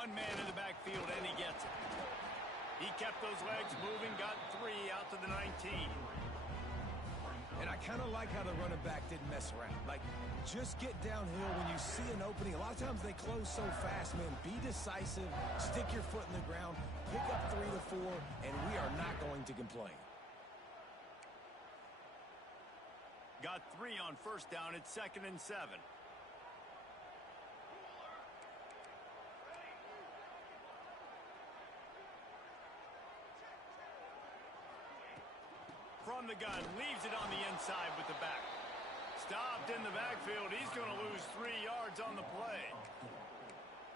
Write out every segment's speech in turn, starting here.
One man in the backfield, and he gets it. He kept those legs moving, got 3 out to the 19. And I kind of like how the running back didn't mess around. Like, just get downhill when you see an opening. A lot of times they close so fast, man. Be decisive, stick your foot in the ground, pick up 3 to 4, and we are not going to complain. Got 3 on first down. It's 2nd and 7. From the gun, leaves it on the inside with the back. Stopped in the backfield. He's going to lose 3 yards on the play.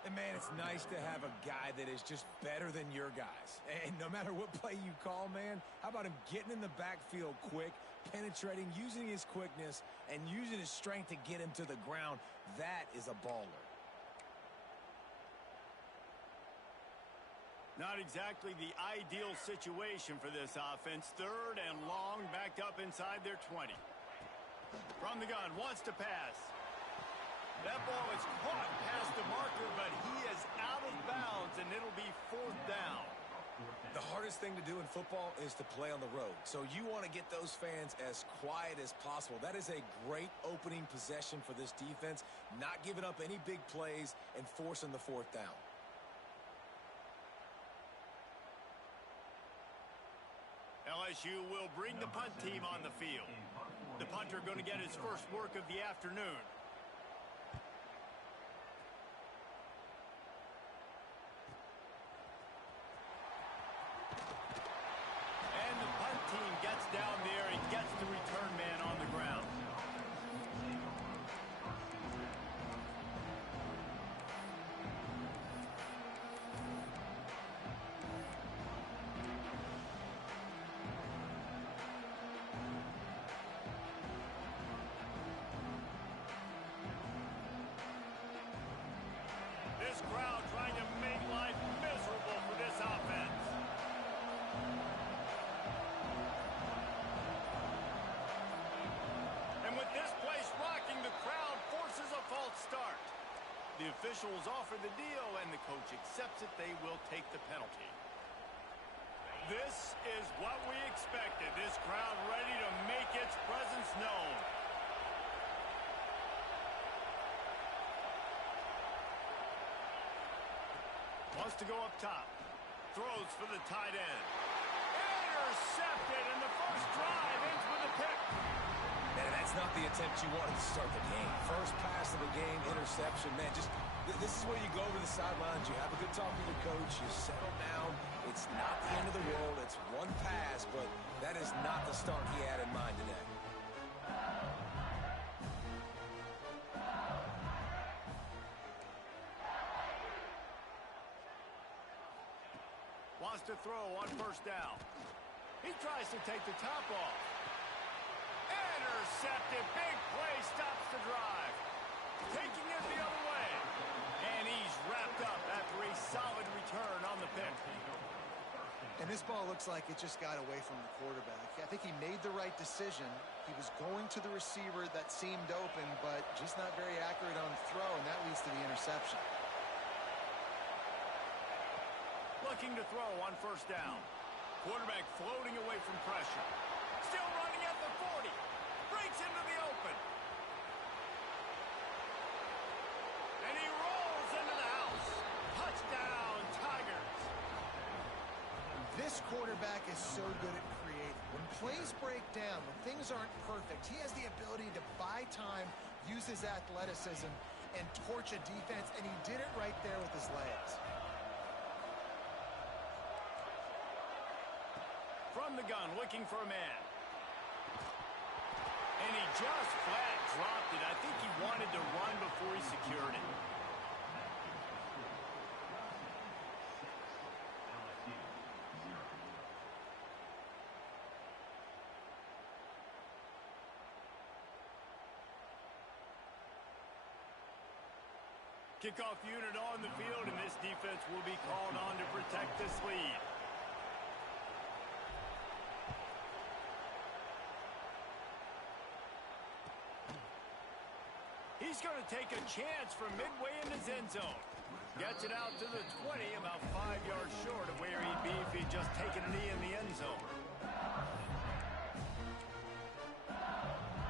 And, man, it's nice to have a guy that is just better than your guys. And no matter what play you call, man, how about him getting in the backfield quick, penetrating, using his quickness, and using his strength to get him to the ground? That is a baller. Not exactly the ideal situation for this offense. 3rd and long, backed up inside their 20. From the gun, wants to pass. That ball is caught past the marker, but he is out of bounds, and it'll be 4th down. The hardest thing to do in football is to play on the road. So you want to get those fans as quiet as possible. That is a great opening possession for this defense, not giving up any big plays and forcing the 4th down. LSU will bring the punt team on the field. The punter going to get his first work of the afternoon. And the punt team gets down there and gets the return man on the ground. This crowd trying to make life miserable for this offense. And with this place rocking, the crowd forces a false start. The officials offer the deal, and the coach accepts it. They will take the penalty. This is what we expected. This crowd ready to make its presence known. Wants to go up top. Throws for the tight end. Intercepted, and the first drive ends with a pick. Man, that's not the attempt you wanted to start the game. First pass of the game, interception. Man, just this is where you go over the sidelines. You have a good talk with your coach. You settle down. It's not the end of the world. It's one pass, but that is not the start he had in mind today. Wants to throw on first down. He tries to take the top off. Intercepted. Big play stops the drive. Taking it the other way. And he's wrapped up after a solid return on the pick. And this ball looks like it just got away from the quarterback. I think he made the right decision. He was going to the receiver that seemed open, but just not very accurate on the throw, and that leads to the interception. Looking to throw on first down. Quarterback floating away from pressure. Still running at the 40. Breaks into the open. And he rolls into the house. Touchdown, Tigers. This quarterback is so good at creating. When plays break down, when things aren't perfect, he has the ability to buy time, use his athleticism, and torch a defense, and he did it right there with his legs. From the gun, looking for a man. And he just flat dropped it. I think he wanted to run before he secured it. Kickoff unit on the field, and this defense will be called on to protect this lead. He's going to take a chance from midway in his end zone. Gets it out to the 20, about 5 yards short of where he'd be if he'd just taken a knee in the end zone.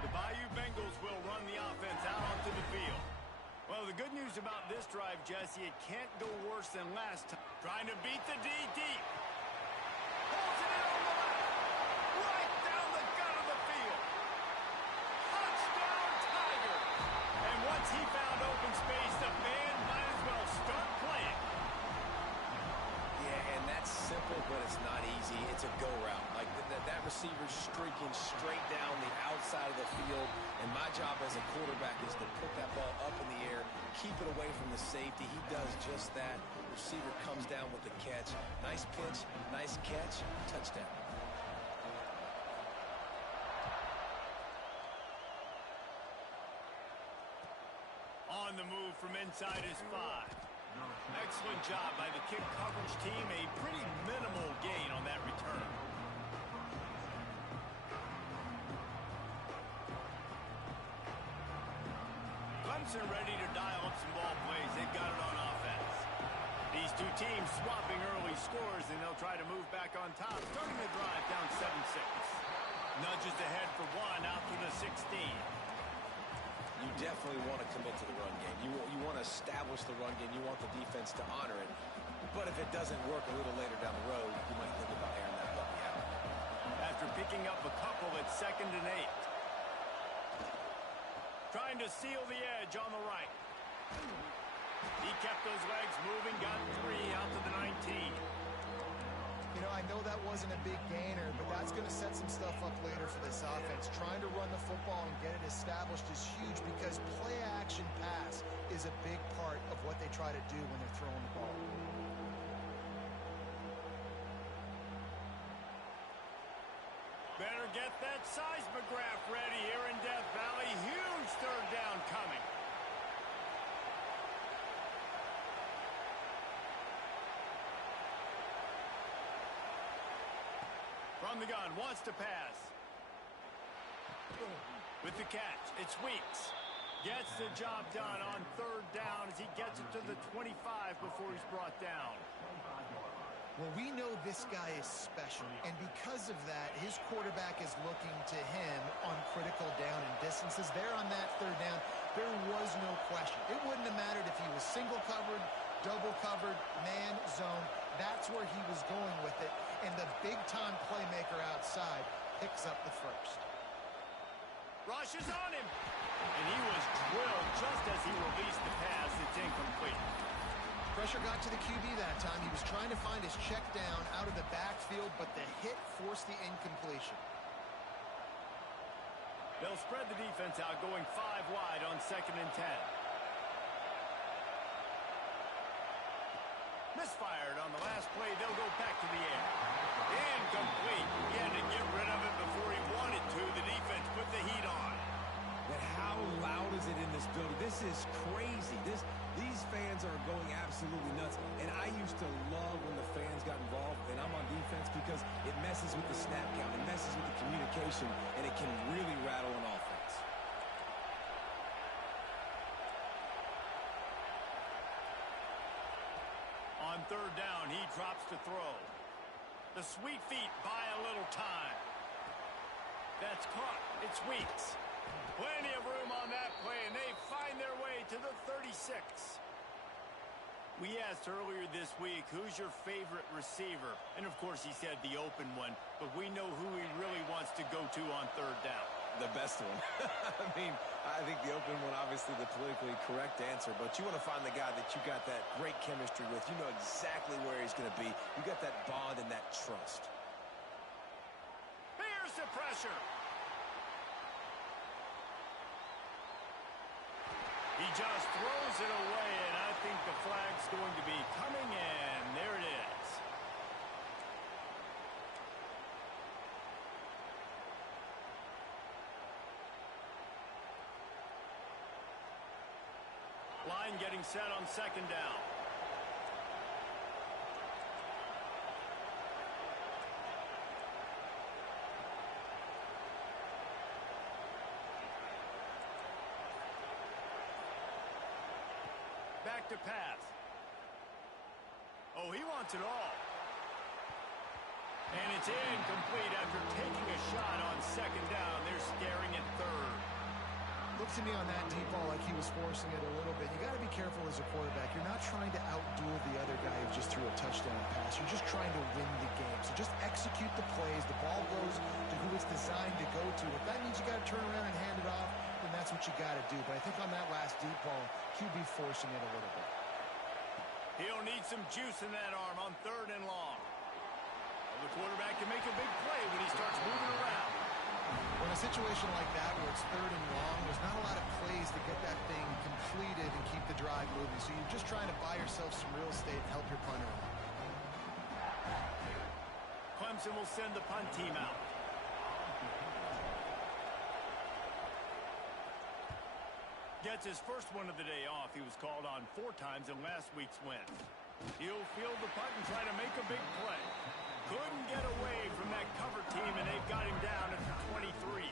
The Bayou Bengals will run the offense out onto the field. Well, the good news about this drive, Jesse, it can't go worse than last time. Trying to beat the D deep. Pulls it in on the left. Right down the gut of the field. Touchdown, Tigers. And once he found open space, the band might as well start playing. Yeah, and that's simple, but it's not easy. It's a go route. Like that receiver's streaking straight down the outside of the field, and my job as a quarterback is to put that ball up in the air, keep it away from the safety. He does just that. Receiver comes down with the catch. Nice pitch, nice catch, touchdown. On the move from inside his 5. Excellent job by the kick coverage team. A pretty minimal gain on that return. Clemson ready to dial up some ball plays. They've got it on offense. These two teams swapping early scores, and they'll try to move back on top, starting the drive down 7-6. Nudges ahead for 1 out to the 16. You definitely want to commit to the run game. You want to establish the run game. You want the defense to honor it. But if it doesn't work a little later down the road, you might think about airing that puppy out. After picking up a couple at 2nd and 8. Trying to seal the edge on the right. He kept those legs moving, got 3 out to the 19. You know, I know that wasn't a big gainer, but that's going to set some stuff up later for this offense. Trying to run the football and get it established is huge because play-action pass is a big part of what they try to do when they're throwing the ball. Better get that seismograph ready here in Death Valley. Huge 3rd down coming. From the gun, wants to pass. With the catch, it's Weeks. Gets the job done on 3rd down as he gets it to the 25 before he's brought down. Well, we know this guy is special, and because of that, his quarterback is looking to him on critical down and distances. There on that 3rd down, there was no question. It wouldn't have mattered if he was single covered, double covered, man, zone. That's where he was going with it, and the big-time playmaker outside picks up the 1st. Rushes on him, and he was drilled just as he released the pass. It's incomplete. Pressure got to the QB that time. He was trying to find his check down out of the backfield, but the hit forced the incompletion. They'll spread the defense out, going 5 wide on 2nd and 10. Misfired on the last play. They'll go back to the air. Incomplete. He had to get rid of it before he wanted to. The defense put the heat on. But how loud is it in this building? This is crazy. These fans are going absolutely nuts. And I used to love when the fans got involved, and I'm on defense because it messes with the snap count. It messes with the communication, and it can really rattle an offense. On 3rd down, he drops to throw. The sweet feet buy a little time. That's caught. It's Weeks. Plenty of room on that play, and they find their way to the 36. We asked earlier this week, who's your favorite receiver? And, of course, he said the open one, but we know who he really wants to go to on 3rd down. The best one. I think the open one, obviously the politically correct answer, but you want to find the guy that you got that great chemistry with. You know exactly where he's going to be. You got that bond and that trust. Here's the pressure. He just throws it away, and I think the flag's going to be coming in. There it is. Line getting set on 2nd down. Back to pass. Oh, he wants it all. And it's incomplete after taking a shot on second down. They're staring at third. Looks to me on that deep ball like he was forcing it a little bit. You got to be careful as a quarterback. You're not trying to outduel the other guy who just threw a touchdown pass. You're just trying to win the game. So just execute the plays. The ball goes to who it's designed to go to. If that means you got to turn around and hand it off, then that's what you got to do. But I think on that last deep ball, QB forcing it a little bit. He'll need some juice in that arm on third and long. Well, the quarterback can make a big play when he starts moving around. In a situation like that where it's third and long, there's not a lot of plays to get that thing completed and keep the drive moving. So you're just trying to buy yourself some real estate and help your punter out. Clemson will send the punt team out. Gets his first one of the day off. He was called on 4 times in last week's win. He'll field the punt and try to make a big play. Couldn't get away from that cover team, and they've got him down at the 23.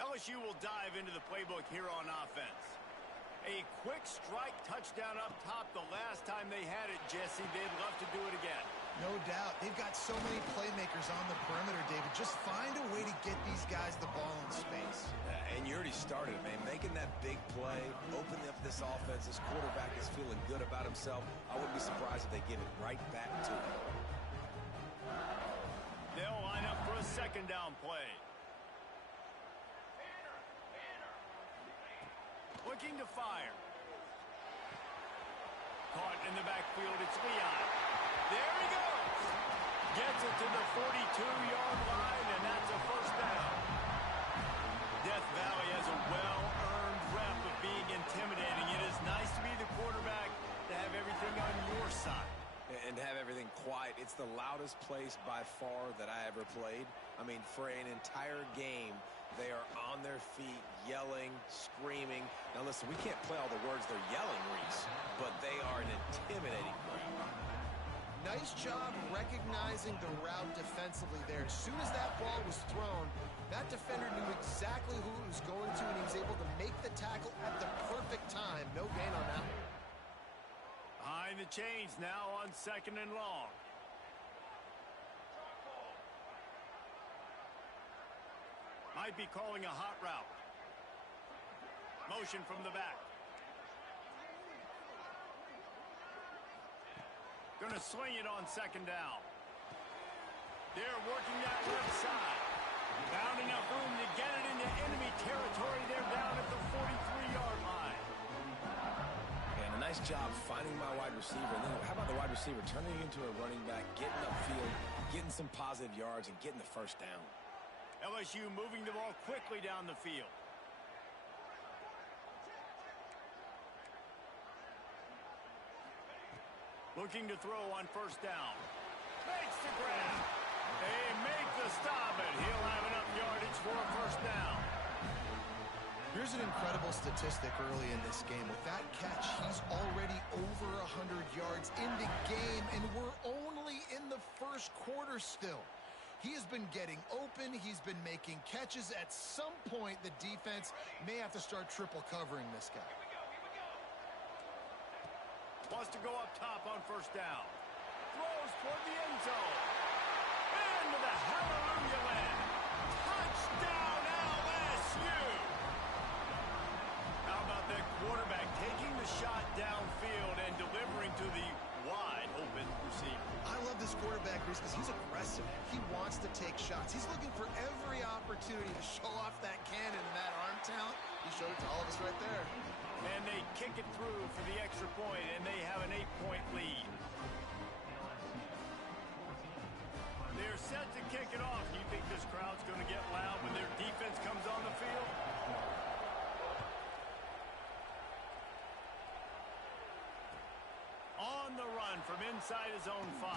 LSU will dive into the playbook here on offense. A quick strike touchdown up top the last time they had it, Jesse. They'd love to do it again. No doubt. They've got so many playmakers on the perimeter, David. Just find a way to get these guys the ball in space. And you already started, man. Making that big play, opening up this offense. This quarterback is feeling good about himself. I wouldn't be surprised if they give it right back to him. They'll line up for a second down play. Looking to fire. Caught in the backfield, it's Leon. There he goes. Gets it to the 42-yard line, and that's a first down. Death Valley has a well-earned rep of being intimidating. It is nice to be the quarterback, to have everything on your side. And to have everything quiet. It's the loudest place by far that I ever played. I mean, for an entire game, they are on their feet, yelling, screaming. Now, listen, we can't play all the words they're yelling, Reese, but they are an intimidating crowd. Nice job recognizing the route defensively there. As soon as that ball was thrown, that defender knew exactly who it was going to, and he was able to make the tackle at the perfect time. No gain on that one. Behind the chains now on second and long. Might be calling a hot route. Motion from the back. Gonna swing it on second down. They're working that left side. Found enough room to get it into enemy territory. They're down at the 43-yard line. And a nice job finding my wide receiver. And then how about the wide receiver turning into a running back, getting upfield, getting some positive yards, and getting the first down. LSU moving the ball quickly down the field. Looking to throw on first down. Makes the grab. They make the stop, and he'll have enough yardage for a first down. Here's an incredible statistic early in this game. With that catch, he's already over 100 yards in the game, and we're only in the first quarter still. He has been getting open. He's been making catches. At some point, the defense may have to start triple covering this guy. Wants to go up top on first down. Throws toward the end zone. Into the hallelujah land. Touchdown, LSU! How about that quarterback taking the shot downfield and delivering to the wide-open receiver? I love this quarterback, Reese, because he's aggressive. He wants to take shots. He's looking for every opportunity to show off that cannon and that arm talent. He showed it to all of us right there. And they kick it through for the extra point, and they have an 8-point lead. They're set to kick it off. You think this crowd's going to get loud when their defense comes on the field? On the run from inside his own 5.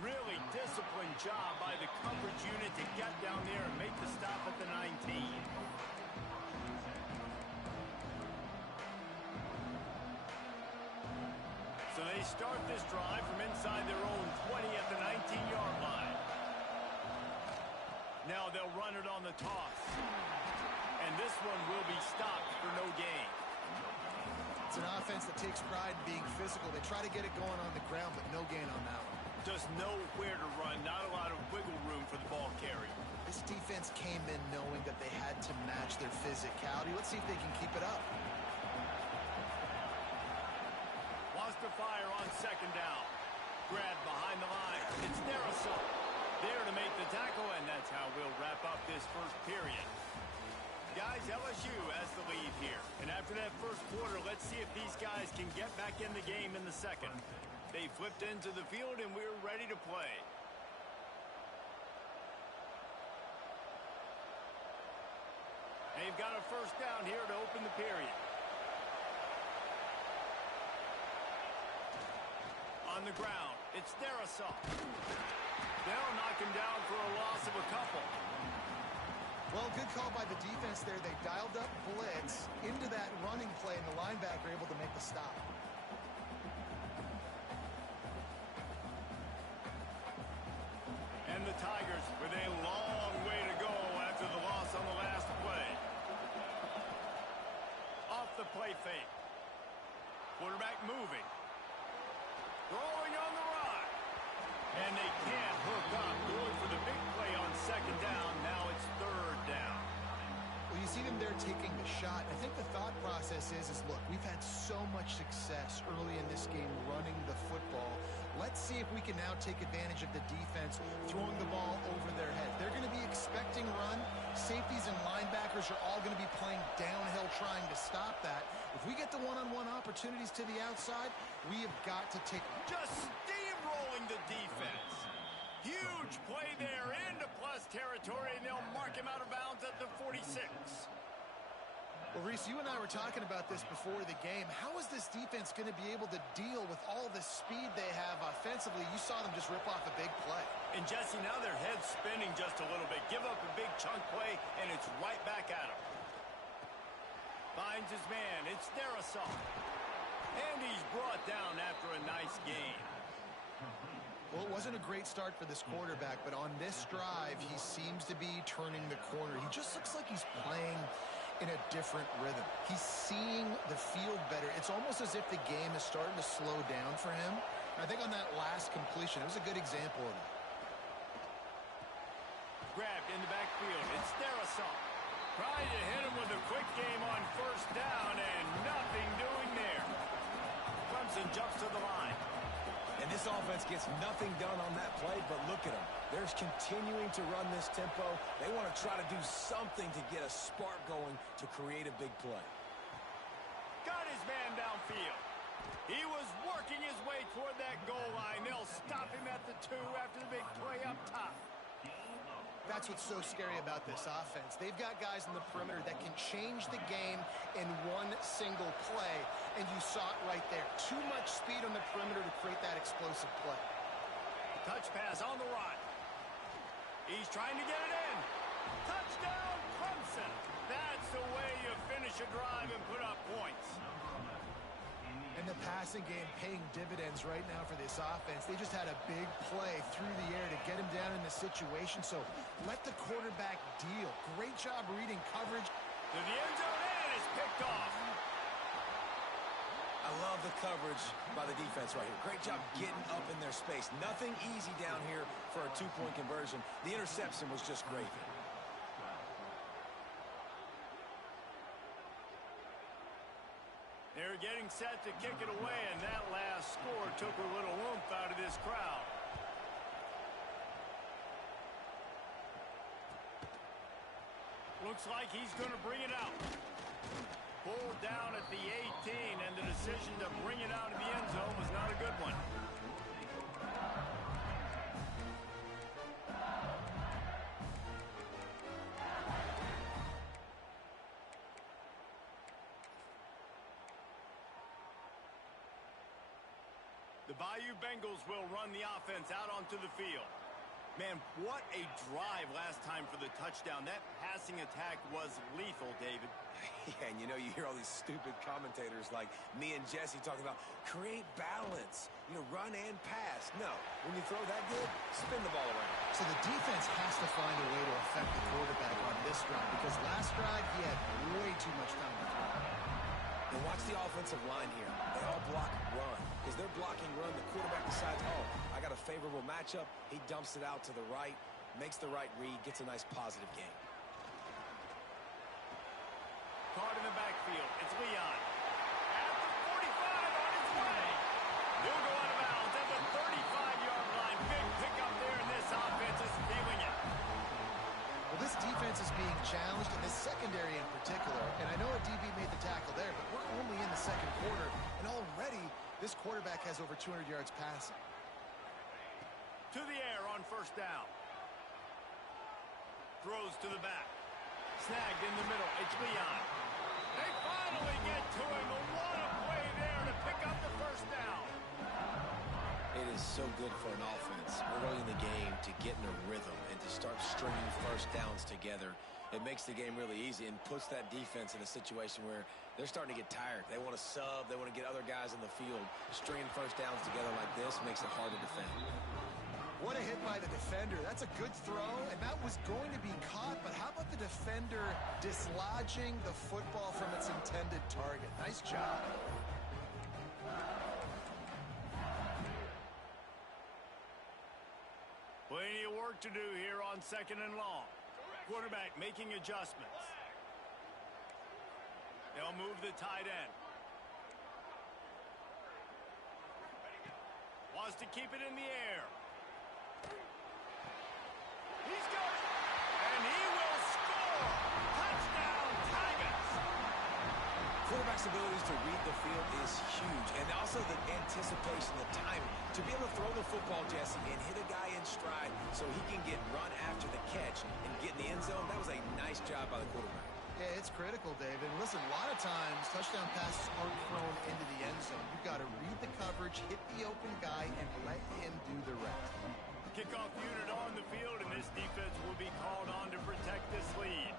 Really disciplined job by the coverage unit to get down there and make the stop at the 19. they start this drive from inside their own 20 at the 19-yard line. Now they'll run it on the toss. And this one will be stopped for no gain. It's an offense that takes pride in being physical. They try to get it going on the ground, but no gain on that one. Just nowhere to run, not a lot of wiggle room for the ball carrier. This defense came in knowing that they had to match their physicality. Let's see if they can keep it up. Wants to fire on second down. Grab behind the line. It's Darrisaw there to make the tackle, and that's how we'll wrap up this first period. Guys, LSU has the lead here. And after that first quarter, let's see if these guys can get back in the game in the second. They flipped into the field, and we're ready to play. They've got a first down here to open the period. On the ground, it's Darrisaw. They'll knock him down for a loss of a couple. Well, good call by the defense there. They dialed up blitz into that running play, and the linebacker able to make the stop. And the Tigers with a long way to go after the loss on the last play. Off the play fake. Quarterback moving. Throwing on the run. And they can't hook up. Going for the big play on second down. Now it's third down. Well, you see them there taking the shot. I think the thought process is look, we've had so much success early in this game running the football. Let's see if we can now take advantage of the defense throwing the ball over their head. They're going to be expecting run. Safeties and linebackers are all going to be playing downhill trying to stop that. If we get the one-on-one opportunities to the outside, we have got to take... Just steamrolling the defense. Huge play there into plus territory, and they'll mark him out of bounds at the 46. Well, Reese, you and I were talking about this before the game. How is this defense going to be able to deal with all the speed they have offensively? You saw them just rip off a big play. And, Jesse, now their head's spinning just a little bit. Give up a big chunk play, and it's right back at him. Finds his man. It's Darrisaw. And he's brought down after a nice gain. Well, it wasn't a great start for this quarterback, but on this drive, he seems to be turning the corner. He just looks like he's playing in a different rhythm. He's seeing the field better. It's almost as if the game is starting to slow down for him. I think on that last completion, it was a good example of it. Grabbed in the backfield. It's Darrisaw. Trying to hit him with a quick game on first down, and nothing doing there. Clemson jumps to the line. And this offense gets nothing done on that play, but look at them. They're continuing to run this tempo. They want to try to do something to get a spark going to create a big play. Got his man downfield. He was working his way toward that goal line. They'll stop him at the 2 after the big play up top. That's what's so scary about this offense. They've got guys in the perimeter that can change the game in one single play, and you saw it right there. Too much speed on the perimeter to create that explosive play. Touch pass on the run. He's trying to get it in. Touchdown, Clemson. That's the way you finish a drive and put up points. And the passing game paying dividends right now for this offense. They just had a big play through the air to get him down in the situation. So let the quarterback deal. Great job reading coverage. To the end zone, and it's picked off. I love the coverage by the defense right here. Great job getting up in their space. Nothing easy down here for a 2-point conversion. The interception was just great. They're getting set to kick it away, and that last score took a little oomph out of this crowd. Looks like he's going to bring it out. Pulled down at the 18, and the decision to bring it out of the end zone was not a good one. The Bayou Bengals will run the offense out onto the field. Man, what a drive last time for the touchdown. That passing attack was lethal, David. Yeah, and you know, you hear all these stupid commentators like me and Jesse talking about create balance, you know, run and pass. No, when you throw that good, spin the ball around. So the defense has to find a way to affect the quarterback on this drive because last drive he had way too much time to throw. And watch the offensive line here. They all block run. As they're blocking run, the quarterback decides, oh, I got a favorable matchup. He dumps it out to the right, makes the right read, gets a nice positive gain. Caught in the backfield. It's Leon. At the 45 on his way. He'll go out of bounds at the 35-yard line. Big pickup there, and this offense is feeling it. Well, this defense is being challenged, and this secondary in particular. And I know a DB made the tackle there, but we're only in the second quarter, and already this quarterback has over 200 yards passing. To the air on first down. Throws to the back. Snagged in the middle. It's Leon. They finally get to him. What a play there to pick up the first down. It is so good for an offense early in the game to get in a rhythm and to start stringing first downs together. It makes the game really easy and puts that defense in a situation where they're starting to get tired. They want to sub. They want to get other guys in the field. Stringing first downs together like this makes it hard to defend. What a hit by the defender. That's a good throw, and that was going to be caught, but how about the defender dislodging the football from its intended target? Nice job. Plenty of work to do here on second and long. Quarterback making adjustments. They'll move the tight end. Wants to keep it in the air. He's got it. And he will score. Touchdown, Tigers. Quarterback's abilities to read the field is huge. And also the anticipation, the timing. To be able to throw the football, Jesse, and hit a guy in stride so he can get run after the catch and get in the end zone, that was a nice job by the quarterback. Yeah, it's critical, David. Listen, a lot of times touchdown passes aren't thrown into the end zone. You've got to read the coverage, hit the open guy, and let him do the rest. Kickoff unit on the field, and this defense will be called on to protect this lead.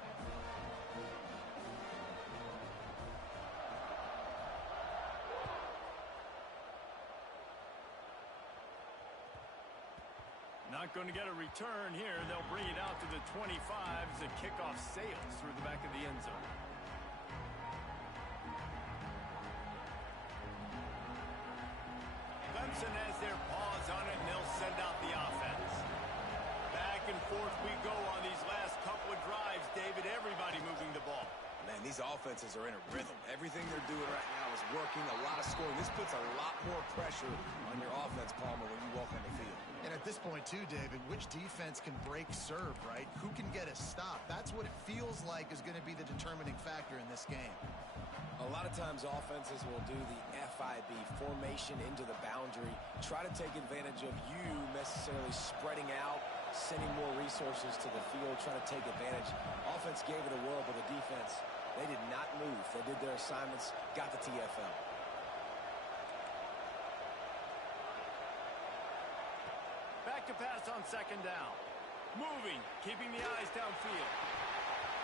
Not going to get a return here. They'll bring it out to the 25 as the kickoff sails through the back of the end zone. Clemson has their paws on it, and they'll send out the offense. Back and forth we go on these last couple of drives, David. Everybody moving the ball. Man, these offenses are in a rhythm. Everything they're doing right now is working, a lot of scoring. This puts a lot more pressure on your offense, Palmer, when you walk on the field. And at this point, too, David, which defense can break serve, right? Who can get a stop? That's what it feels like is going to be the determining factor in this game. A lot of times offenses will do the FIB, formation into the boundary, try to take advantage of you necessarily spreading out, sending more resources to the field, trying to take advantage. Offense gave it a whirl, but the defense, they did not move. They did their assignments, got the TFL. Back to pass on second down. Moving, keeping the eyes downfield.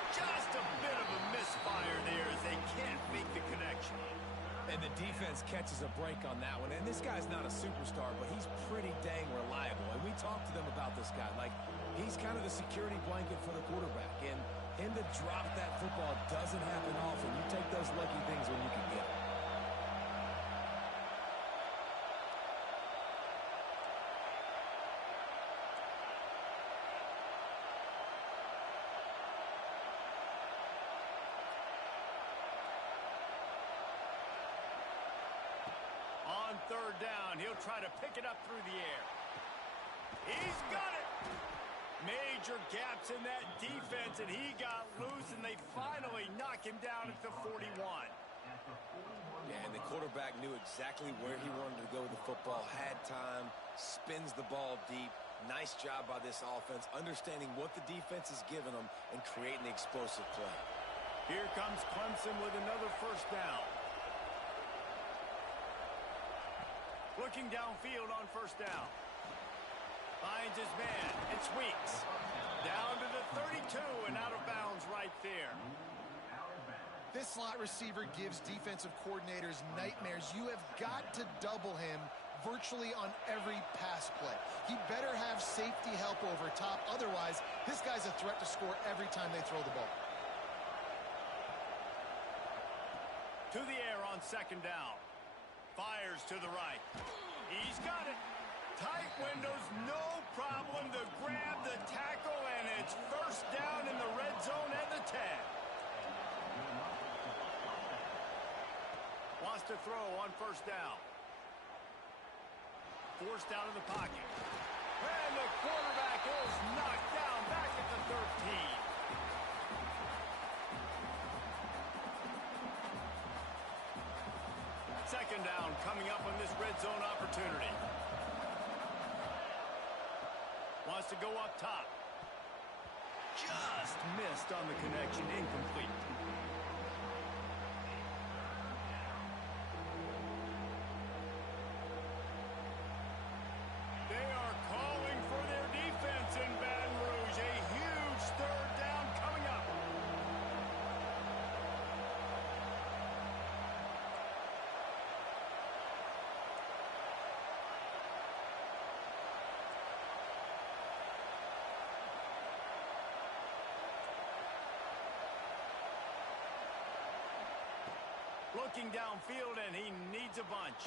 Just a bit of a misfire there as they can't make the connection. And the defense catches a break on that one. And this guy's not a superstar, but he's pretty dang reliable. And we talked to them about this guy. Like, he's kind of the security blanket for the quarterback. And him to drop that football doesn't happen often. You take those lucky things when you can get it. On third down, he'll try to pick it up through the air. He's got it. Major gaps in that defense, and he got loose, and they finally knock him down at the 41. Yeah, and the quarterback knew exactly where he wanted to go with the football, had time, spins the ball deep. Nice job by this offense, understanding what the defense is giving them and creating the explosive play. Here comes Clemson with another first down. Looking downfield on first down. Finds his man. It's Weeks. Down to the 32 and out of bounds right there. This slot receiver gives defensive coordinators nightmares. You have got to double him virtually on every pass play. He better have safety help over top. Otherwise, this guy's a threat to score every time they throw the ball. To the air on second down. Fires to the right. He's got it. Tight windows, no problem to grab the tackle, and it's first down in the red zone at the 10. Wants to throw on first down. Forced out of the pocket. And the quarterback is knocked down back at the 13. Second down coming up on this red zone opportunity. Wants to go up top. Just missed on the connection, incomplete. They are calling for their defense in Baton Rouge. A huge third down coming up. Looking downfield, and he needs a bunch.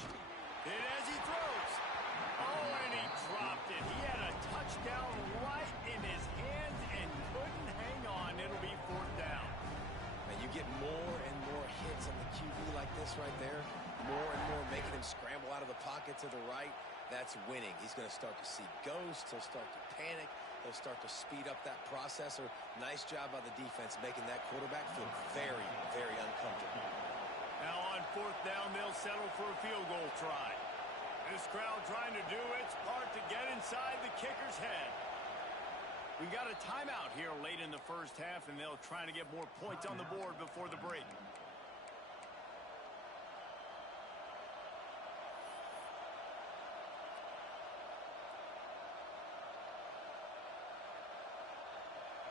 And as he throws. Oh, and he dropped it. He had a touchdown right in his hands and couldn't hang on. It'll be fourth down. And you get more and more hits on the QB like this right there. More and more making him scramble out of the pocket to the right. That's winning. He's going to start to see ghosts. He'll start to panic. He'll start to speed up that processor. Nice job by the defense making that quarterback feel very, very uncomfortable. Now on fourth down, they'll settle for a field goal try. This crowd trying to do its part to get inside the kicker's head. We got a timeout here late in the first half, and they'll try to get more points on the board before the break.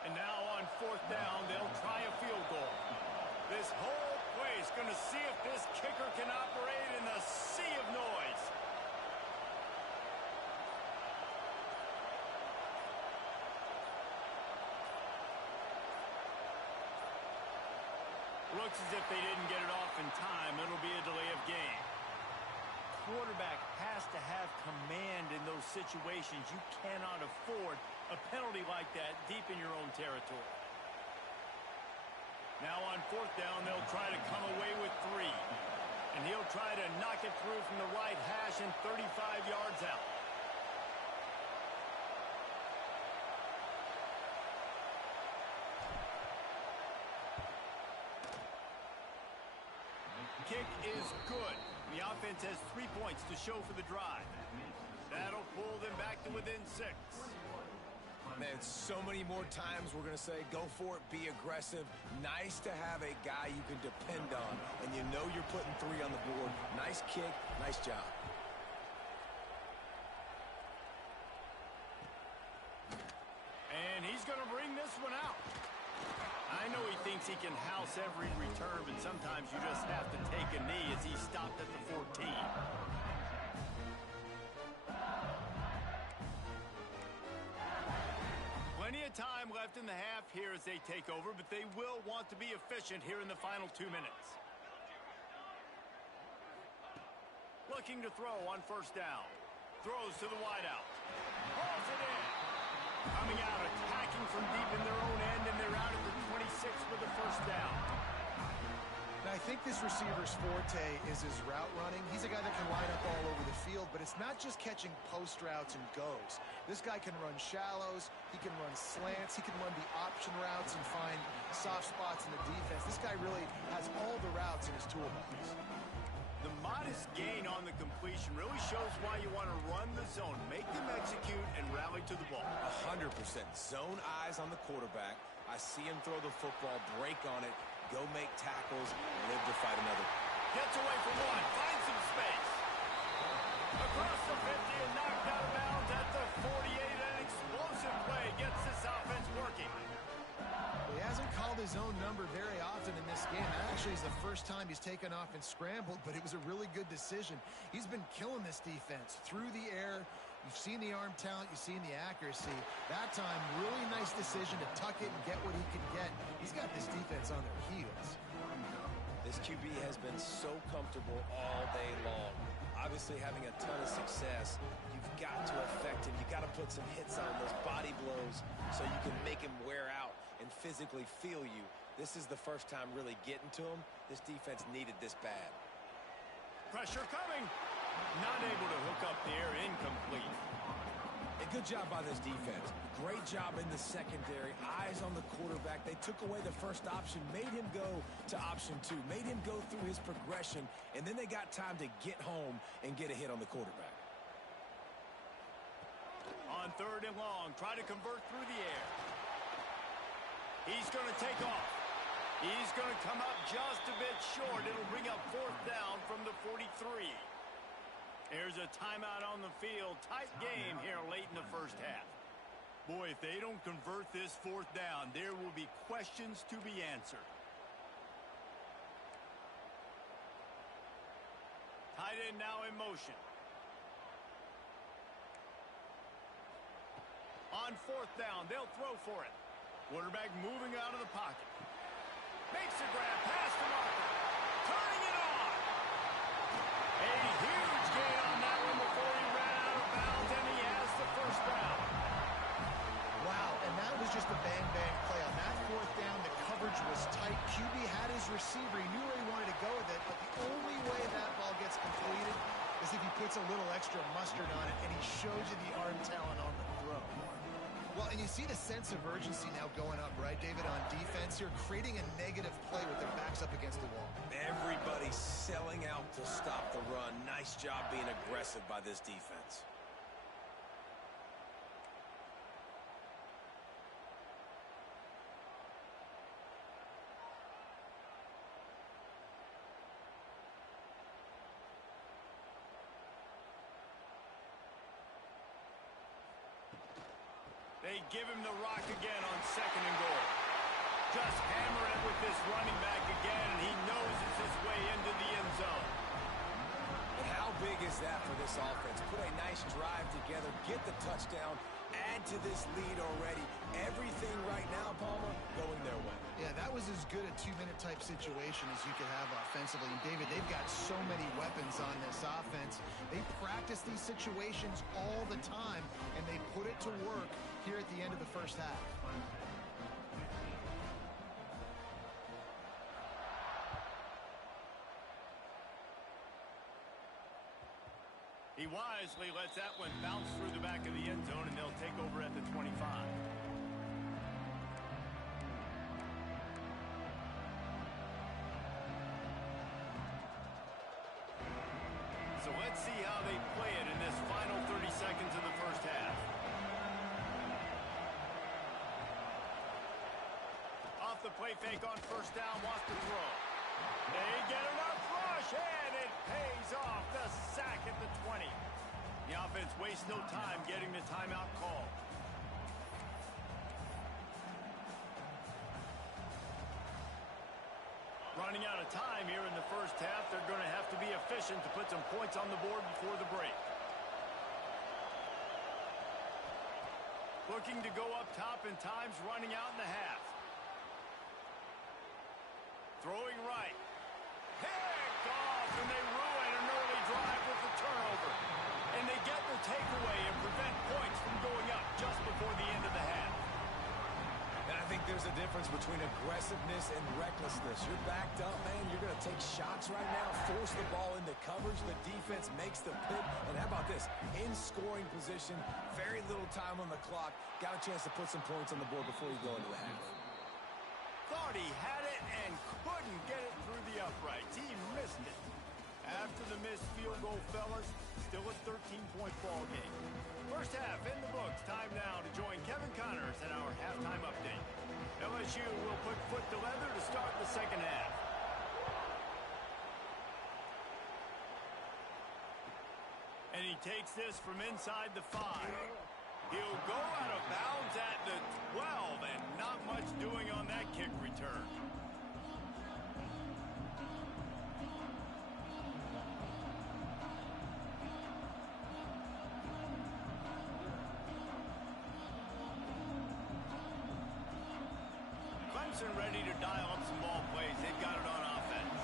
And now on fourth down, they'll try a field goal. This whole place going to see if this kicker can operate in the sea of noise. Looks as if they didn't get it off in time. It'll be a delay of game. Quarterback has to have command in those situations. You cannot afford a penalty like that deep in your own territory. Now on fourth down, they'll try to come away with 3. And he'll try to knock it through from the right hash and 35 yards out. Kick is good. The offense has 3 points to show for the drive. That'll pull them back to within 6. Man, so many more times we're going to say, go for it, be aggressive. Nice to have a guy you can depend on, and you know you're putting 3 on the board. Nice kick, nice job. And he's going to bring this one out. I know he thinks he can house every return, but sometimes you just have to take a knee as he stopped at the 14. Plenty of time left in the half here as they take over, but they will want to be efficient here in the final 2 minutes. Looking to throw on first down. Throws to the wideout. Hauls it in. Coming out, attacking from deep in their own end, and they're out at the 26 for the first down. Now, I think this receiver's forte is his route running. He's a guy that can line up all over the field, but it's not just catching post routes and goes. This guy can run shallows, he can run slants, he can run the option routes and find soft spots in the defense. This guy really has all the routes in his toolbox. The modest gain on the completion really shows why you want to run the zone, make them execute, and rally to the ball. 100%. Zone eyes on the quarterback. I see him throw the football, break on it, go make tackles, live to fight another. Gets away from one, finds some space. Across the 50 and knocked out of bounds at the 48. An explosive play gets this offense working. He hasn't called his own number very often in this game. That actually is the first time he's taken off and scrambled, but it was a really good decision. He's been killing this defense through the air. You've seen the arm talent, you've seen the accuracy. That time, really nice decision to tuck it and get what he can get. He's got this defense on their heels. This QB has been so comfortable all day long. Obviously, having a ton of success, you've got to affect him. You've got to put some hits on those body blows so you can make him wear out and physically feel you. This is the first time really getting to him. This defense needed this bad. Pressure coming. Not able to hook up there. Incomplete. A good job by this defense. Great job in the secondary. Eyes on the quarterback. They took away the first option, made him go to option 2, made him go through his progression, and then they got time to get home and get a hit on the quarterback. On 3rd and long, try to convert through the air. He's going to take off. He's going to come up just a bit short. It'll bring up 4th down from the 43. There's a timeout on the field. Tight game here late in the first half. Boy, if they don't convert this 4th down, there will be questions to be answered. Tight end now in motion. On 4th down, they'll throw for it. Quarterback moving out of the pocket. Makes a grab, pass to Marker. Turning it on. A huge gain on that one before he ran out of bounds, and he has the 1st down. Wow, and that was just a bang-bang play. On that 4th down, the coverage was tight. QB had his receiver. He knew where he wanted to go with it, but the only way that ball gets completed is if he puts a little extra mustard on it, and he shows you the arm talent on the throw. Well, and you see the sense of urgency now going up, right, David, on defense here, creating a negative play with their backs up against the wall. Everybody selling out to stop the run. Nice job being aggressive by this defense. They give him the rock again on 2nd and goal. Just hammer it with this running back again, and he noses his way into the end zone. And how big is that for this offense? Put a nice drive together, get the touchdown, add to this lead already. Everything right now, Palmer, going their way. Yeah, that was as good a 2-minute type situation as you could have offensively. And David, they've got so many weapons on this offense. They practice these situations all the time, and they put it to work here at the end of the first half. He wisely lets that one bounce through the back of the end zone, and they'll take over at the 25. So let's see how they play it in this final 30 seconds of the first half. Off the play fake on 1st down, wants to throw. They get enough rush, and it pays off. The sack at the 20. The offense wastes no time getting the timeout call. Running out of time here in the first half. They're going to have to be efficient to put some points on the board before the break. Looking to go up top in times, running out in the half. Throwing right. Picked off, and they ruin an early drive with the turnover. And they get the takeaway and prevent points from going up just before the end of the half. And I think there's a difference between aggressiveness and recklessness. You're backed up, man. You're going to take shots right now, force the ball into coverage. The defense makes the pick. And how about this? In scoring position, very little time on the clock. Got a chance to put some points on the board before you go into the half. Thought he had it and couldn't get it through the uprights. He missed it. After the missed field goal, fellas, still a 13-point ball game. First half in the books. Time now to join Kevin Connors in our halftime update. LSU will put foot to leather to start the second half. And he takes this from inside the 5. He'll go out of bounds at the 12, and not much doing on that kick return. Clemson ready to dial up some ball plays. They've got it on offense.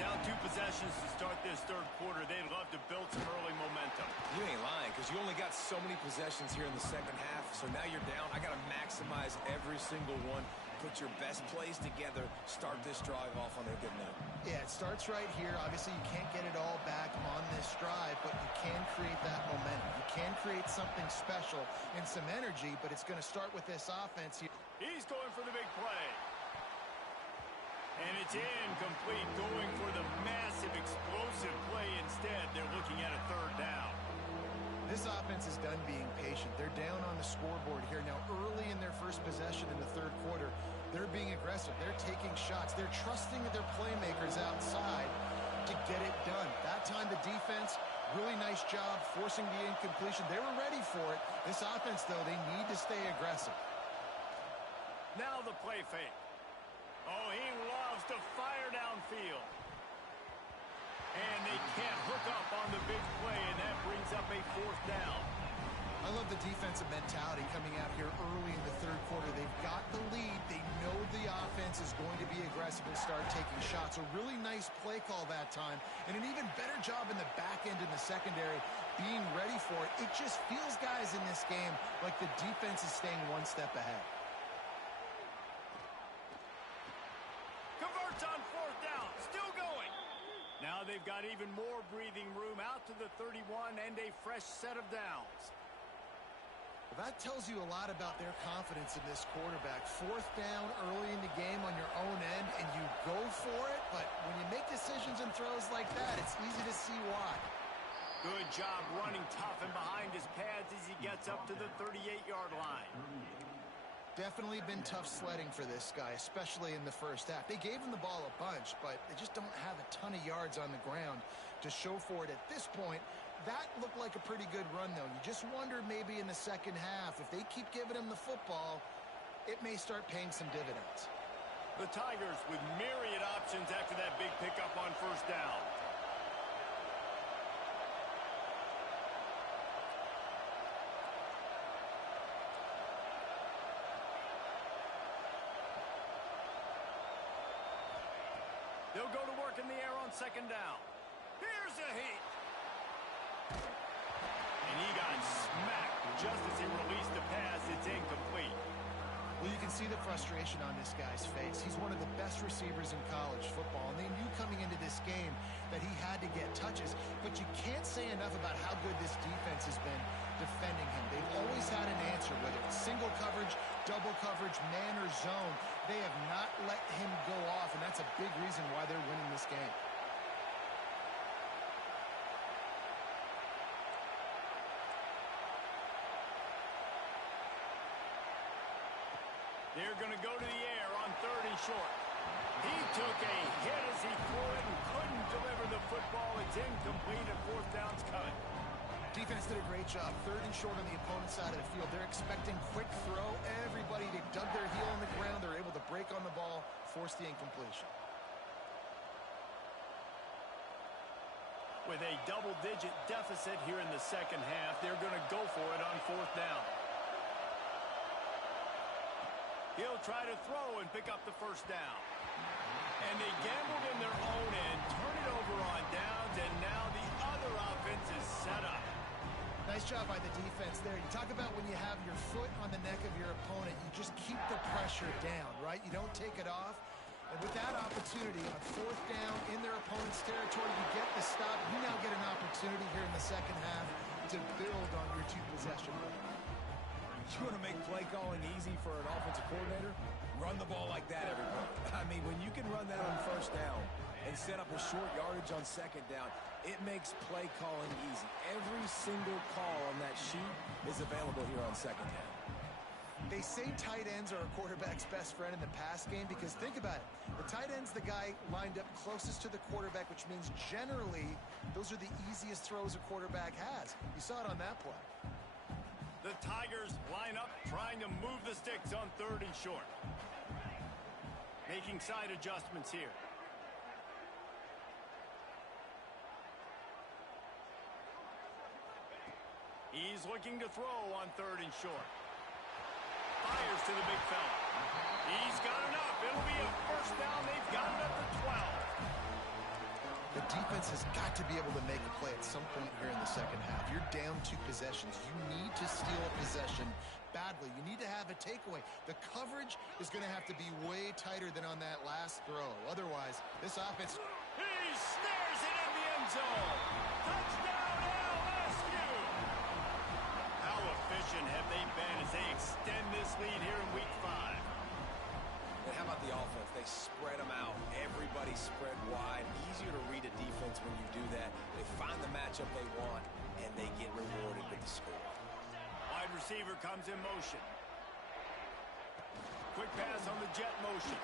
Down 2 possessions to start this third quarter. They'd love to build some early momentum. You ain't lying, because you only got so many possessions here in the second half, so now you're down. I got to maximize every single one. Put your best plays together. Start this drive off on a good note. Yeah, it starts right here. Obviously, you can't get it all back on this drive, but you can create that momentum. You can create something special and some energy, but it's going to start with this offense here. He's going for the big play. And it's incomplete, going for the massive, explosive play instead. They're looking at a third down. This offense is done being patient. They're down on the scoreboard here. Now, early in their first possession in the third quarter, they're being aggressive. They're taking shots. They're trusting their playmakers outside to get it done. That time, the defense, really nice job forcing the incompletion. They were ready for it. This offense, though, they need to stay aggressive. Now the play fake. Oh, he loves to fire downfield. And they can't hook up on the big play, and that brings up a fourth down. I love the defensive mentality coming out here early in the third quarter. They've got the lead. They know the offense is going to be aggressive and start taking shots. A really nice play call that time, and an even better job in the back end in the secondary being ready for it. It just feels, guys, in this game like the defense is staying one step ahead. Converts on fourth down. Still going. Now they've got even more breathing room out to the 31 and a fresh set of downs. Well, that tells you a lot about their confidence in this quarterback. Fourth down early in the game on your own end, and you go for it, but when you make decisions and throws like that, it's easy to see why. Good job running tough and behind his pads as he gets up to the 38-yard line. Definitely been tough sledding for this guy, especially in the first half. They gave him the ball a bunch, but they just don't have a ton of yards on the ground to show for it at this point. That looked like a pretty good run, though. You just wonder maybe in the second half, if they keep giving him the football, it may start paying some dividends. The Tigers with myriad options after that big pickup on first down. They'll go to work in the air on second down. Here's a heat. And he got smacked just as he released the pass. It's incomplete. Well, you can see the frustration on this guy's face. He's one of the best receivers in college football, and they knew coming into this game that he had to get touches. But you can't say enough about how good this defense has been defending him. They've always had an answer, whether it's single coverage, double coverage, man or zone. They have not let him go off, and that's a big reason why they're winning this game. They're going to go to the air on third and short. He took a hit as he threw it and couldn't deliver the football. It's incomplete and fourth down's coming. Defense did a great job. Third and short on the opponent's side of the field. They're expecting quick throw. Everybody, they dug their heel on the ground. They're able to break on the ball, force the incompletion. With a double-digit deficit here in the second half, they're going to go for it on fourth down. He'll try to throw and pick up the first down. And they gambled in their own end, turn it over on downs, and now the other offense is set up. Nice job by the defense there. You talk about when you have your foot on the neck of your opponent, you just keep the pressure down, right? You don't take it off. And with that opportunity on fourth down in their opponent's territory, you get the stop. You now get an opportunity here in the second half to build on your two-possession run. You want to make play calling easy for an offensive coordinator? Run the ball like that, everybody. I mean, when you can run that on first down and set up a short yardage on second down, it makes play calling easy. Every single call on that sheet is available here on second down. They say tight ends are a quarterback's best friend in the pass game because think about it. The tight end's the guy lined up closest to the quarterback, which means generally those are the easiest throws a quarterback has. You saw it on that play. The Tigers line up trying to move the sticks on 3rd and short. Making side adjustments here. He's looking to throw on 3rd and short. Fires to the big fella. He's got enough. It'll be a first down. They've got it at the 12. The defense has got to be able to make a play at some point here in the second half. You're down 2 possessions. You need to steal a possession badly. You need to have a takeaway. The coverage is going to have to be way tighter than on that last throw. Otherwise, this offense... He snares it in the end zone. Touchdown, LSU. How efficient have they been as they extend this lead here in Week 5? And how about the offense? They spread them out. Everybody spread wide. Easier to read a defense when you do that. They find the matchup they want, and they get rewarded with the score. Wide receiver comes in motion. Quick pass on the jet motion.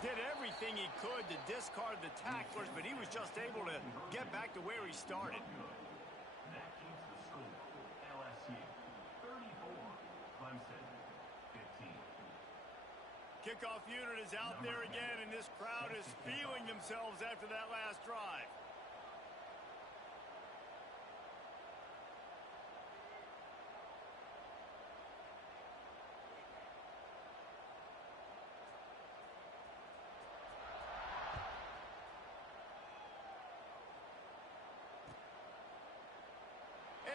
Did everything he could to discard the tacklers, but he was just able to get back to where he started. That keeps the score. LSU 34, Clemson 15. Kickoff unit is out there again, and this crowd is feeling themselves after that last drive.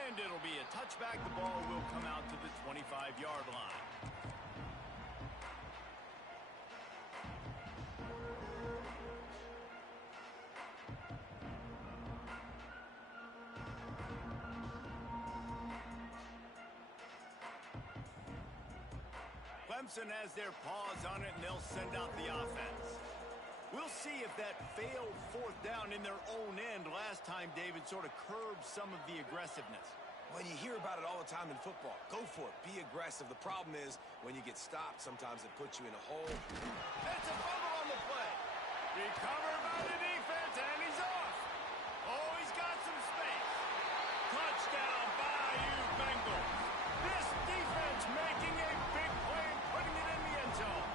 And it'll be a touchback. The ball will come out to the 25-yard line. Clemson has their paws on it, and they'll send out the offense. We'll see if that failed 4th down in their own end last time, David, sort of curbed some of the aggressiveness. Well, you hear about it all the time in football. Go for it. Be aggressive. The problem is when you get stopped, sometimes it puts you in a hole. That's a fumble on the play. Recovered by the defense, and he's off. Oh, he's got some space. Touchdown, Bayou Bengals. This defense making a big play and putting it in the end zone.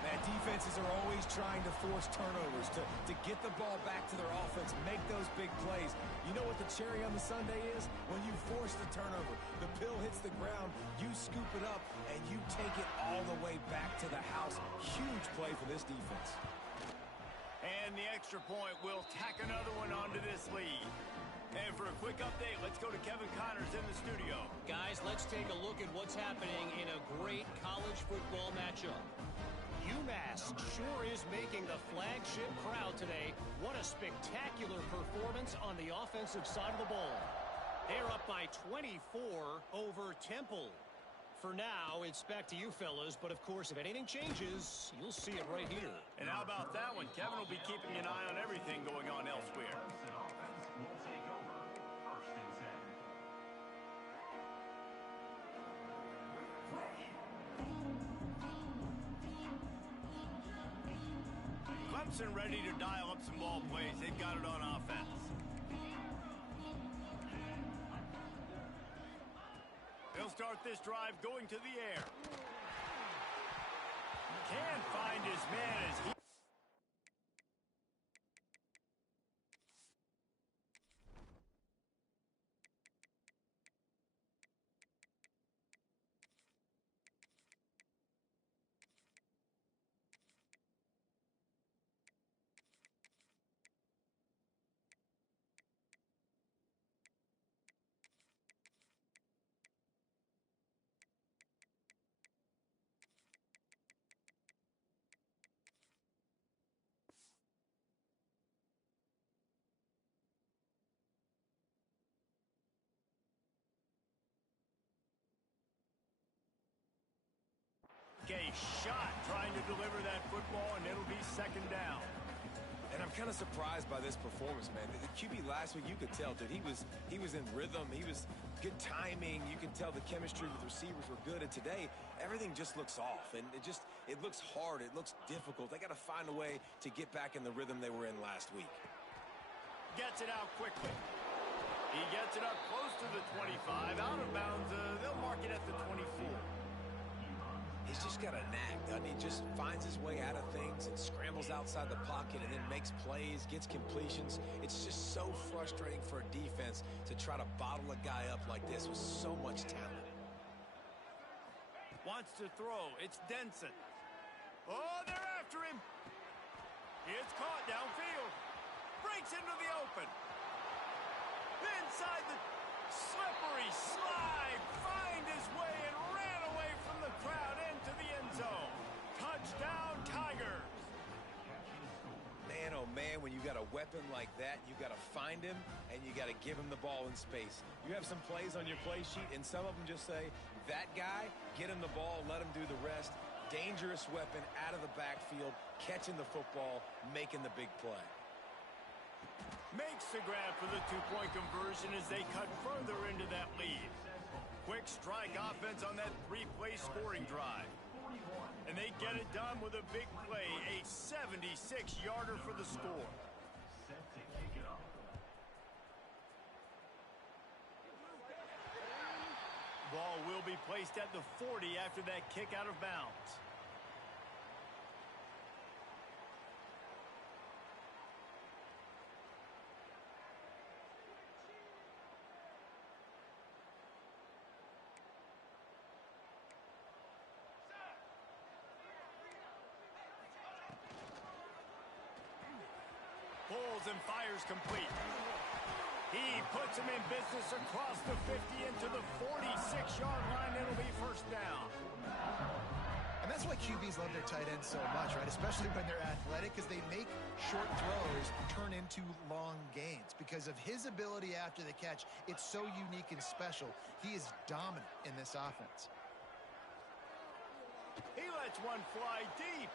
Man, defenses are always trying to force turnovers to get the ball back to their offense, make those big plays. You know what the cherry on the sundae is? When you force the turnover, the pill hits the ground, you scoop it up, and you take it all the way back to the house. Huge play for this defense. And the extra point will tack another one onto this lead. And for a quick update, let's go to Kevin Connors in the studio. Guys, let's take a look at what's happening in a great college football matchup. UMass sure is making the flagship crowd today. What a spectacular performance on the offensive side of the ball. They're up by 24 over Temple. For now, it's back to you fellas, but of course, if anything changes, you'll see it right here. And how about that one? Kevin will be keeping an eye on everything going on elsewhere. Clemson offense will take over 1st and 10. Clemson ready to dial up some ball plays. They've got it on offense. He'll start this drive going to the air. Can't find his man as he... A shot trying to deliver that football, and it'll be 2nd down. And And I'm kind of surprised by this performance, man. The QB last week, you could tell, dude, he was in rhythm. He was good timing. You can tell the chemistry with receivers were good. And today, everything just looks off. And it looks hard. It looks difficult. They got to find a way to get back in the rhythm they were in last week. Gets it out quickly. He gets it up close to the 25. Out of bounds, they'll mark it at the 24. He's just got a knack, doesn't he? Just finds his way out of things and scrambles outside the pocket and then makes plays, gets completions. It's just so frustrating for a defense to try to bottle a guy up like this with so much talent. Wants to throw. It's Denson. Oh, they're after him. It's caught downfield. Breaks into the open. Inside the slippery slide. Find his way and ran away from the crowd into the end zone. Touchdown, Tigers. Man, oh man, when you got a weapon like that, you got to find him and you got to give him the ball in space. You have some plays on your play sheet and some of them just say, that guy, get him the ball, let him do the rest. Dangerous weapon out of the backfield, catching the football, making the big play. Makes the grab for the two-point conversion as they cut further into that lead. Quick strike offense on that three-play scoring drive. And they get it done with a big play, a 76-yarder for the score. Set to kick it off. Ball will be placed at the 40 after that kick out of bounds. Pulls and fires complete. He puts him in business across the 50 into the 46-yard line. It'll be first down. And that's why QBs love their tight ends so much, right? Especially when they're athletic, because they make short throws turn into long gains. Because of his ability after the catch, it's so unique and special. He is dominant in this offense. He lets one fly deep.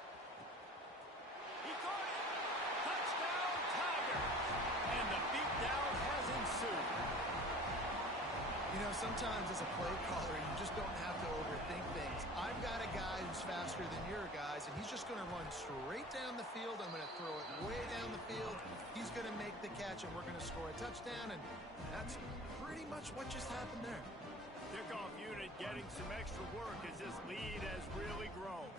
He caught it. Touchdown, Tigers. And the beatdown has ensued. You know, sometimes as a play caller, you just don't have to overthink things. I've got a guy who's faster than your guys, and he's just going to run straight down the field. I'm going to throw it way down the field. He's going to make the catch, and we're going to score a touchdown, and that's pretty much what just happened there. Kickoff unit getting some extra work as this lead has really grown.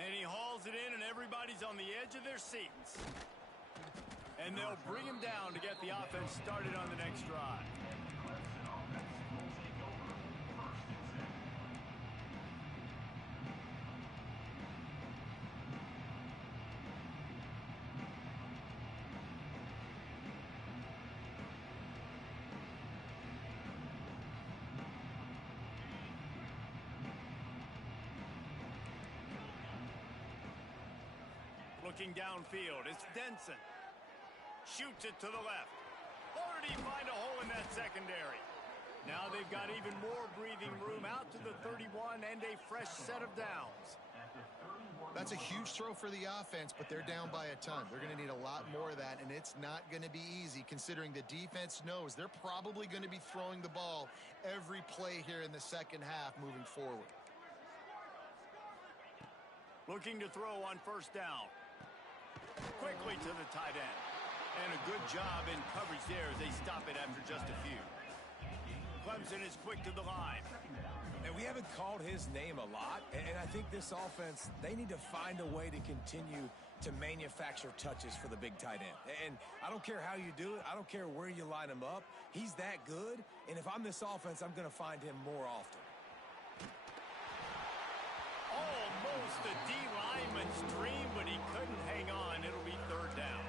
And he hauls it in, and everybody's on the edge of their seats. And they'll bring him down to get the offense started on the next drive. Looking downfield, it's Denson. Shoots it to the left. Already find a hole in that secondary. Now they've got even more breathing room out to the 31 and a fresh set of downs. That's a huge throw for the offense, but they're down by a ton. They're going to need a lot more of that, and it's not going to be easy considering the defense knows they're probably going to be throwing the ball every play here in the second half moving forward. Looking to throw on first down. Quickly to the tight end. And a good job in coverage there as they stop it after just a few. Clemson is quick to the line. And we haven't called his name a lot, and I think this offense, they need to find a way to continue to manufacture touches for the big tight end. And I don't care how you do it. I don't care where you line him up. He's that good, and if I'm this offense, I'm going to find him more often. Almost a D-lineman's dream, but he couldn't hang on. It'll be third down.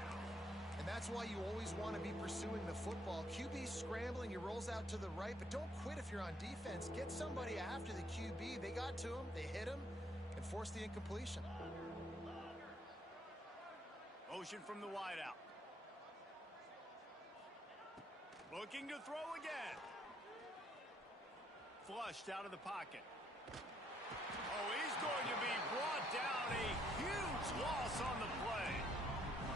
And that's why you always want to be pursuing the football. QB's scrambling, he rolls out to the right, but don't quit if you're on defense. Get somebody after the QB. They got to him, they hit him, and forced the incompletion. Motion from the wideout. Looking to throw again. Flushed out of the pocket. Oh, he's going to be brought down. A huge loss on the play.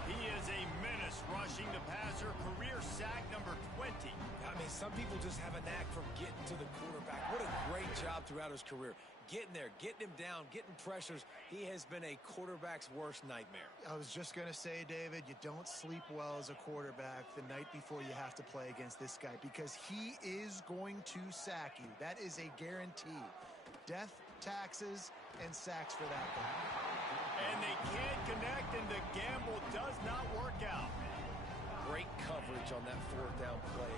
He is a menace rushing the passer. Career sack number 20. I mean, some people just have a knack for getting to the quarterback. What a great job throughout his career. Getting there, getting him down, getting pressures. He has been a quarterback's worst nightmare. I was just going to say, David, you don't sleep well as a quarterback the night before you have to play against this guy because he is going to sack you. That is a guarantee. Death, taxes, and sacks for that guy. And they can't connect, and the gamble does not work out. Great coverage on that fourth down play.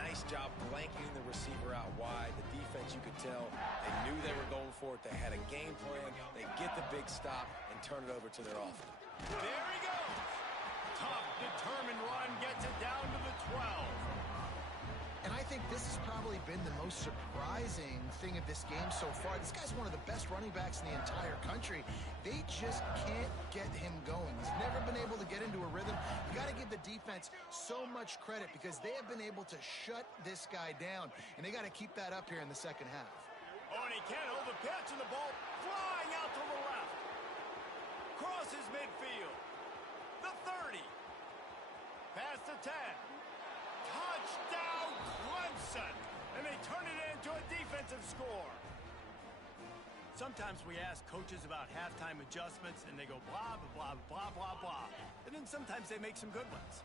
Nice job blanking the receiver out wide. The defense, you could tell, they knew they were going for it. They had a game plan. They get the big stop and turn it over to their offense. There he goes. Tough, determined run gets it down to the 12. And I think this has probably been the most surprising thing of this game so far. This guy's one of the best running backs in the entire country. They just can't get him going. He's never been able to get into a rhythm. You got to give the defense so much credit because they have been able to shut this guy down, and they got to keep that up here in the second half. Oh, and he can't hold the pitch, and the ball flying out to the left. Crosses midfield. The 30. Past the 10. Touchdown, Clemson! And they turn it into a defensive score. Sometimes we ask coaches about halftime adjustments, and they go blah, blah, blah, blah, blah, blah. And then sometimes they make some good ones.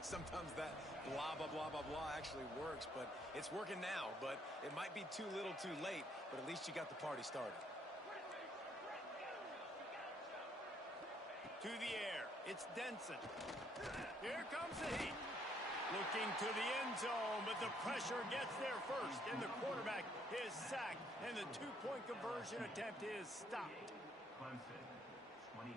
Sometimes that blah, blah, blah, blah, blah actually works, but it's working now. But it might be too little too late, but at least you got the party started. To the air, it's Denson. Here comes the heat. Looking to the end zone, but the pressure gets there first, and the quarterback is sacked, and the two-point conversion attempt is stopped. Clemson, 29.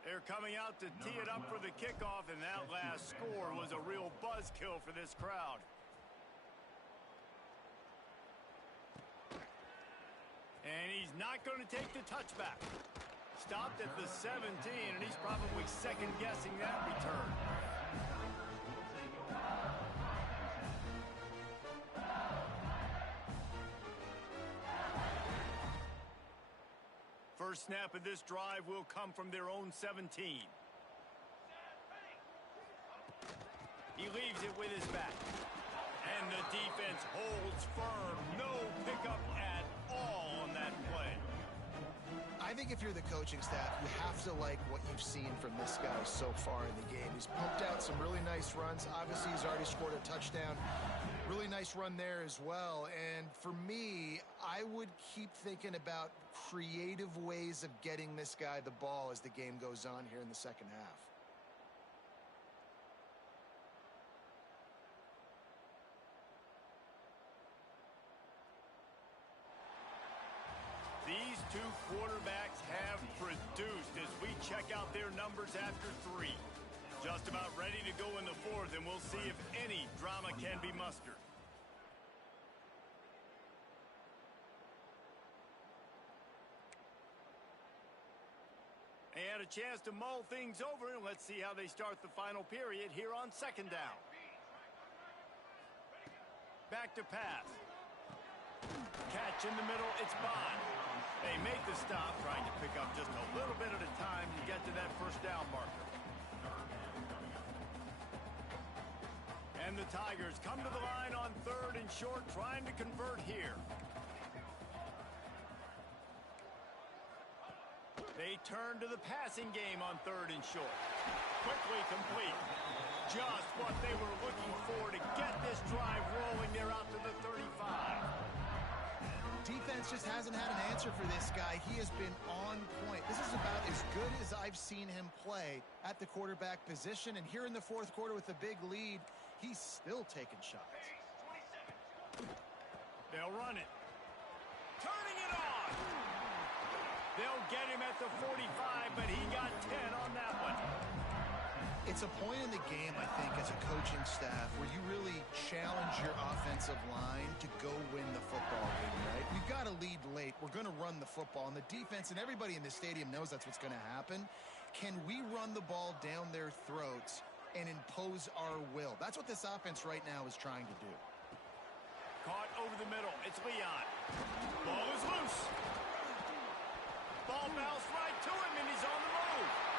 They're coming out to tee it up for the kickoff, and that last score was a real buzzkill for this crowd. And he's not going to take the touchback. Stopped at the 17, and he's probably second-guessing that return. First snap of this drive will come from their own 17. He leaves it with his back. And the defense holds firm. No pickup at all on that play. I think if you're the coaching staff, you have to like what you've seen from this guy so far in the game. He's pumped out some really nice runs. Obviously, he's already scored a touchdown. Really nice run there as well. And for me, I would keep thinking about creative ways of getting this guy the ball as the game goes on here in the second half. These two quarterbacks have produced as we check out their numbers after 3. Just about ready to go in the 4th, and we'll see if any drama can be mustered. They had a chance to mull things over, and let's see how they start the final period here on second down. Back to pass. Catch in the middle, it's Bond. They make the stop, trying to pick up just a little bit at a time to get to that first down marker. And the Tigers come to the line on 3rd and short, trying to convert here. They turn to the passing game on 3rd and short. Quickly complete. Just what they were looking for to get this drive rolling. They're out to the 35. Defense just hasn't had an answer for this guy. He has been on point. This is about as good as I've seen him play at the quarterback position. And here in the 4th quarter with a big lead, he's still taking shots. They'll run it. Turning it on. They'll get him at the 45, but he got 10 on that one. It's a point in the game, I think, as a coaching staff where you really challenge your offensive line to go win the football game, right? We've got to lead late. We're going to run the football. And the defense and everybody in the stadium knows that's what's going to happen. Can we run the ball down their throats and impose our will. That's what this offense right now is trying to do. Caught over the middle. It's Leon. Ball is loose. Ball bounced right to him, and he's on the move.